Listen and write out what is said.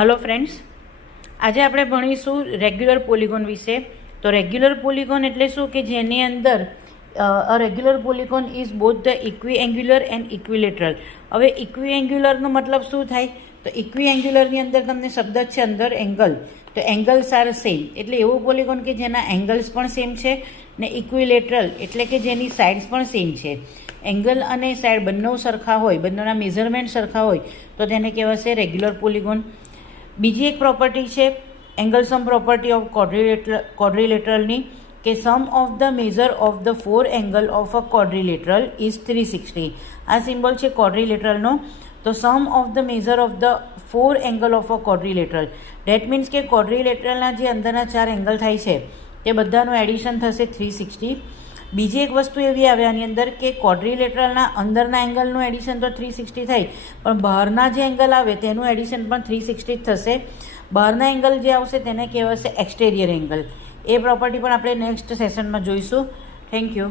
Hello friends, आज આપણે ભણીશું regular polygon વિશે। તો રેગ્યુલર પોલિગોન એટલે શું કે જેની અંદર a regular polygon is both the equiangular and equilateral. હવે ઇક્વિએંગ્યુલરનો મતલબ શું થાય? તો ઇક્વિએંગ્યુલરની અંદર તમને શબ્દ છે અંદર એંગલ, તો એંગલ્સ આર સેમ, એટલે એવું પોલિગોન કે જેના એંગલ્સ પણ સેમ છે, ને ઇક્વિલેટરલ એટલે કે જેની સાઇડ્સ પણ સેમ છે। એંગલ અને સાઇડ બંને સરખા હોય, બંનેના મેઝરમેન્ટ સરખા હોય તો તેને કહેવાશે રેગ્યુલર પોલિગોન। બીજી એક પ્રોપર્ટી છે એંગલ સમ પ્રોપર્ટી ઓફ ક્વોડ્રિલેટરલની કે sum of the measure of the four angle of a quadrilateral is 360। આ સિમ્બોલ છે ક્વોડ્રિલેટરલનો। તો sum of the measure of the four angle of a quadrilateral, that means કે ક્વોડ્રિલેટરલના જે અંદરના 4 એંગલ થાય છે તે બધાનું એડિશન થશે 360। બીજી એક વસ્તુ એવી આવે આની અંદર કે ક્વોડ્રિલેટરલના અંદરના એંગલનું એડિશન તો 360 થાય, પણ બહારના જે એંગલ આવે તેનું એડિશન પણ 360 થશે। બહારના એંગલ જે આવશે તેને કહેવાશે એક્સટેરિયર એંગલ। એ પ્રોપર્ટી પણ આપણે નેક્સ્ટ સેશનમાં જોઈશું। Thank you.